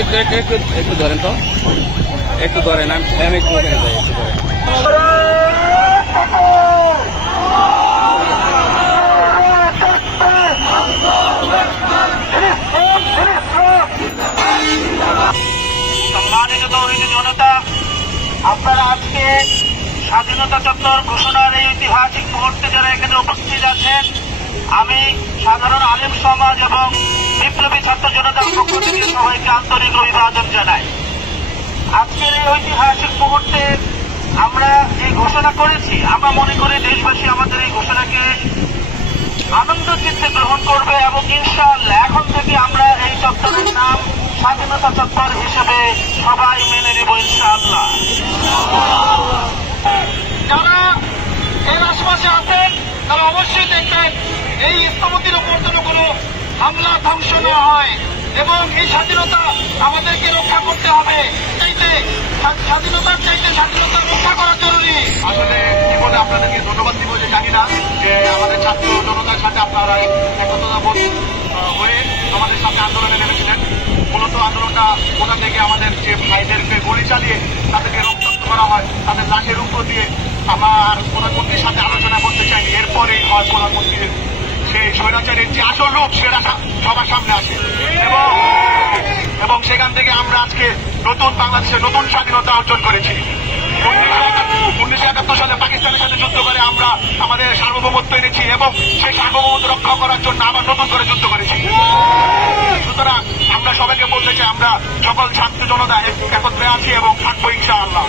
একটু ধরেন তো, একটু ধরেন, আমি একটু ওখানে যাই, একটু ধরেন। সম্মানিত তৌহিদি জনতা, আপনারা আজকে স্বাধীনতা চত্বর ঘোষণার এই ঐতিহাসিক মুহূর্তে যারা এখানে উপস্থিত আছেন, আমি সাধারণ আলেম সমাজ এবং বিপ্লবী ছাত্র জনতার পক্ষ থেকে সবাইকে আন্তরিক অভিবাদন জানাই। আজকের এই ঐতিহাসিক মুহূর্তে আমরা এই ঘোষণা করেছি। আমরা মনে করি দেশবাসী আমাদের এই ঘোষণাকে আনন্দ চিত্তে গ্রহণ করবে এবং ইনশাআল্লাহ এখন থেকে আমরা এই চত্বরের নাম স্বাধীনতা চত্বর হিসেবে সবাই মেনে নেব ইনশাআল্লাহ। যারা এর আশেপাশে আছেন তারা অবশ্যই দেখবেন এই স্থপতির ওপর যেন কোনো হামলা ধ্বংস না হয় এবং এই স্বাধীনতা আমাদেরকে রক্ষা করতে হবে। স্বাধীনতার চাইতে স্বাধীনতা রক্ষা করা জরুরি। আসলে জীবনে আপনাদেরকে ধন্যবাদ দিব যে জানি না যে আমাদের ছাত্র জনতার সাথে আপনারা একতাবোধ হয়ে আমাদের সামনে আন্দোলনে নেমেছিলেন। মূলত আন্দোলনটা কোথা থেকে আমাদের যে ভাইদেরকে গুলি চালিয়ে তাদেরকে রক্তাক্ত করা হয়, তাদের লাশের উপর দিয়ে আমার প্রধানমন্ত্রীর সাথে আলোচনা করতে চাইনি। এরপরেই হয় প্রধানমন্ত্রীর সেই স্বৈরাচারের যে আসল রূপ সেটা সবার সামনে আসে এবং সেখান থেকে আমরা আজকে নতুন বাংলাদেশের নতুন স্বাধীনতা অর্জন করেছি। 1971 সালে পাকিস্তানের সাথে যুদ্ধ করে আমরা আমাদের সার্বভৌমত্ব এনেছি এবং সেই সার্বভৌমত্ব রক্ষা করার জন্য আবার নতুন করে যুদ্ধ করেছি। সুতরাং আমরা সবাইকে বলতে চাই আমরা সকল ছাত্র জনতা একত্রে আছি এবং থাকবো ইনশাআল্লাহ।